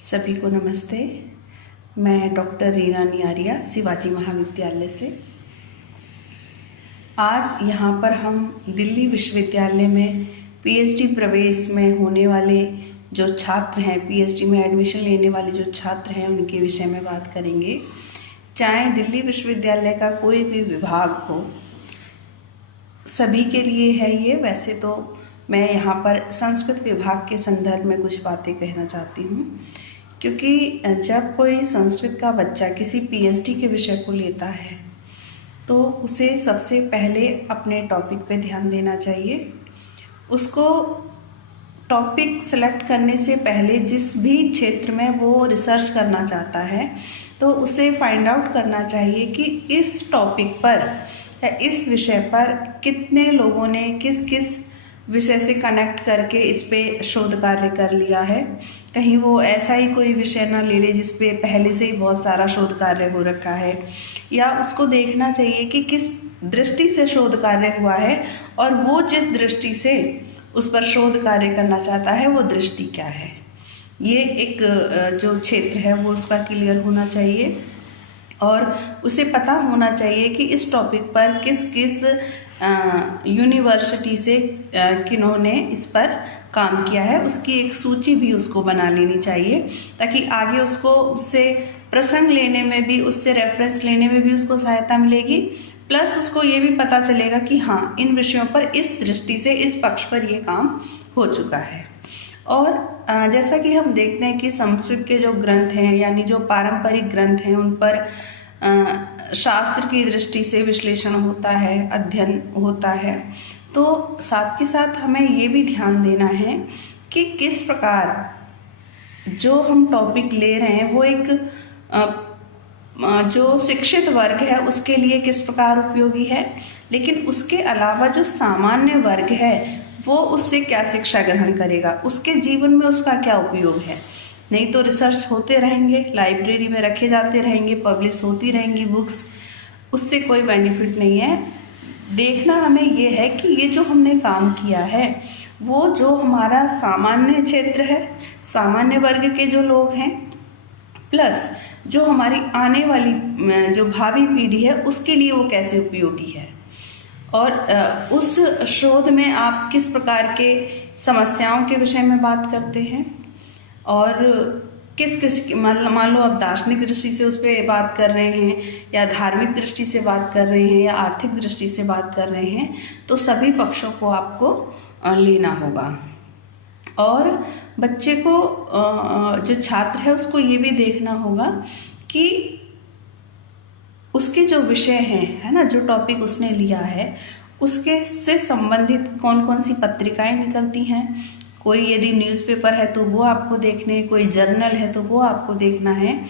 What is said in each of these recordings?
सभी को नमस्ते। मैं डॉक्टर रीना नियारिया शिवाजी महाविद्यालय से। आज यहाँ पर हम दिल्ली विश्वविद्यालय में पीएचडी प्रवेश में होने वाले जो छात्र हैं, पीएचडी में एडमिशन लेने वाले जो छात्र हैं, उनके विषय में बात करेंगे। चाहे दिल्ली विश्वविद्यालय का कोई भी विभाग हो, सभी के लिए है ये। वैसे तो मैं यहाँ पर संस्कृत विभाग के संदर्भ में कुछ बातें कहना चाहती हूँ, क्योंकि जब कोई संस्कृत का बच्चा किसी पीएचडी के विषय को लेता है तो उसे सबसे पहले अपने टॉपिक पे ध्यान देना चाहिए। उसको टॉपिक सेलेक्ट करने से पहले जिस भी क्षेत्र में वो रिसर्च करना चाहता है तो उसे फाइंड आउट करना चाहिए कि इस टॉपिक पर या इस विषय पर कितने लोगों ने किस किस विषय से कनेक्ट करके इस पे शोध कार्य कर लिया है। कहीं वो ऐसा ही कोई विषय ना ले ले जिस पे पहले से ही बहुत सारा शोध कार्य हो रखा है, या उसको देखना चाहिए कि किस दृष्टि से शोध कार्य हुआ है और वो जिस दृष्टि से उस पर शोध कार्य करना चाहता है वो दृष्टि क्या है। ये एक जो क्षेत्र है वो उसका क्लियर होना चाहिए और उसे पता होना चाहिए कि इस टॉपिक पर किस किस यूनिवर्सिटी से किन्होंने इस पर काम किया है। उसकी एक सूची भी उसको बना लेनी चाहिए, ताकि आगे उसको उससे प्रसंग लेने में भी, उससे रेफरेंस लेने में भी उसको सहायता मिलेगी। प्लस उसको ये भी पता चलेगा कि हाँ, इन विषयों पर इस दृष्टि से इस पक्ष पर ये काम हो चुका है। और जैसा कि हम देखते हैं कि संस्कृत के जो ग्रंथ हैं, यानी जो पारंपरिक ग्रंथ हैं, उन पर शास्त्र की दृष्टि से विश्लेषण होता है, अध्ययन होता है। तो साथ के साथ हमें ये भी ध्यान देना है कि किस प्रकार जो हम टॉपिक ले रहे हैं वो एक जो शिक्षित वर्ग है उसके लिए किस प्रकार उपयोगी है, लेकिन उसके अलावा जो सामान्य वर्ग है वो उससे क्या शिक्षा ग्रहण करेगा, उसके जीवन में उसका क्या उपयोग है। नहीं तो रिसर्च होते रहेंगे, लाइब्रेरी में रखे जाते रहेंगे, पब्लिश होती रहेंगी बुक्स, उससे कोई बेनिफिट नहीं है। देखना हमें ये है कि ये जो हमने काम किया है वो जो हमारा सामान्य क्षेत्र है, सामान्य वर्ग के जो लोग हैं, प्लस जो हमारी आने वाली जो भावी पीढ़ी है उसके लिए वो कैसे उपयोगी है। और उस शोध में आप किस प्रकार के समस्याओं के विषय में बात करते हैं और किस किस मान लो आप दार्शनिक दृष्टि से उस पर बात कर रहे हैं, या धार्मिक दृष्टि से बात कर रहे हैं, या आर्थिक दृष्टि से बात कर रहे हैं, तो सभी पक्षों को आपको लेना होगा। और बच्चे को जो छात्र है उसको ये भी देखना होगा कि उसके जो विषय हैं, है ना, जो टॉपिक उसने लिया है उसके से संबंधित कौन कौन सी पत्रिकाएं निकलती हैं। कोई यदि न्यूज़पेपर है तो वो आपको देखने, कोई जर्नल है तो वो आपको देखना है।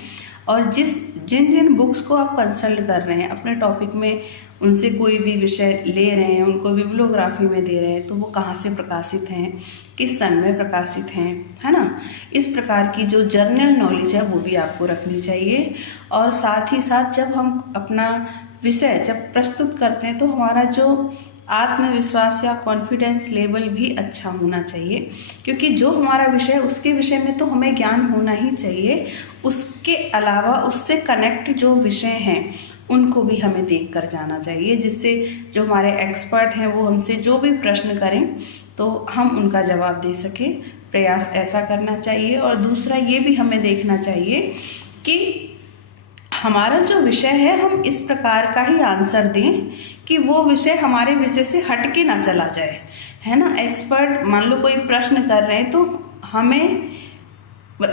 और जिन जिन बुक्स को आप कंसल्ट कर रहे हैं अपने टॉपिक में, उनसे कोई भी विषय ले रहे हैं, उनको बिब्लियोग्राफी में दे रहे हैं, तो वो कहाँ से प्रकाशित हैं, किस सन में प्रकाशित हैं, है ना। इस प्रकार की जो जर्नल नॉलेज है वो भी आपको रखनी चाहिए। और साथ ही साथ जब हम अपना विषय जब प्रस्तुत करते हैं तो हमारा जो आत्मविश्वास या कॉन्फिडेंस लेवल भी अच्छा होना चाहिए, क्योंकि जो हमारा विषय उसके विषय में तो हमें ज्ञान होना ही चाहिए। उसके अलावा उससे कनेक्ट जो विषय हैं उनको भी हमें देख कर जाना चाहिए, जिससे जो हमारे एक्सपर्ट हैं वो हमसे जो भी प्रश्न करें तो हम उनका जवाब दे सकें। प्रयास ऐसा करना चाहिए। और दूसरा ये भी हमें देखना चाहिए कि हमारा जो विषय है हम इस प्रकार का ही आंसर दें कि वो विषय हमारे विषय से हट के ना चला जाए, है ना। एक्सपर्ट मान लो कोई प्रश्न कर रहे हैं तो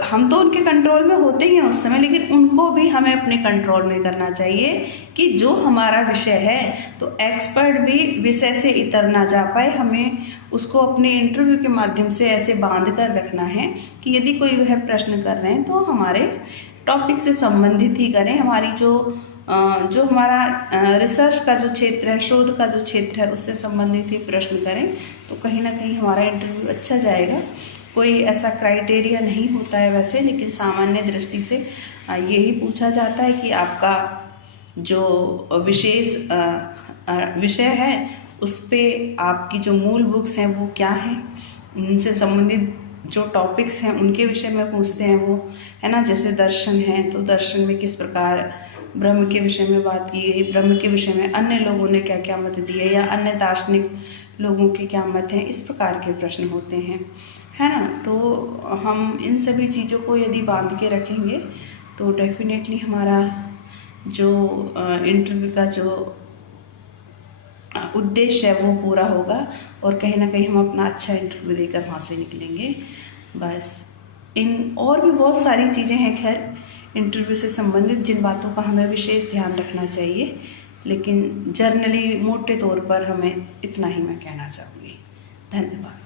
हम तो उनके कंट्रोल में होते ही हैं उस समय, लेकिन उनको भी हमें अपने कंट्रोल में करना चाहिए कि जो हमारा विषय है तो एक्सपर्ट भी विषय से इतर ना जा पाए। हमें उसको अपने इंटरव्यू के माध्यम से ऐसे बांध कर रखना है कि यदि कोई वह प्रश्न कर रहे हैं तो हमारे टॉपिक से संबंधित ही करें। हमारी जो हमारा रिसर्च का जो क्षेत्र है, शोध का जो क्षेत्र है, उससे संबंधित ही प्रश्न करें, तो कहीं ना कहीं हमारा इंटरव्यू अच्छा जाएगा। कोई ऐसा क्राइटेरिया नहीं होता है वैसे, लेकिन सामान्य दृष्टि से यही पूछा जाता है कि आपका जो विशेष विषय है उस पे आपकी जो मूल बुक्स हैं वो क्या हैं, उनसे संबंधित जो टॉपिक्स हैं उनके विषय में पूछते हैं वो, है ना। जैसे दर्शन है तो दर्शन में किस प्रकार ब्रह्म के विषय में बात की गई, ब्रह्म के विषय में अन्य लोगों ने क्या क्या मत दिए या अन्य दार्शनिक लोगों के क्या मत हैं, इस प्रकार के प्रश्न होते हैं, है ना। तो हम इन सभी चीज़ों को यदि बांध के रखेंगे तो डेफिनेटली हमारा जो इंटरव्यू का जो उद्देश्य है वो पूरा होगा और कहीं ना कहीं हम अपना अच्छा इंटरव्यू देकर वहाँ से निकलेंगे। बस इन और भी बहुत सारी चीज़ें हैं खैर इंटरव्यू से संबंधित, जिन बातों का हमें विशेष ध्यान रखना चाहिए, लेकिन जनरली मोटे तौर पर हमें इतना ही मैं कहना चाहूँगी। धन्यवाद।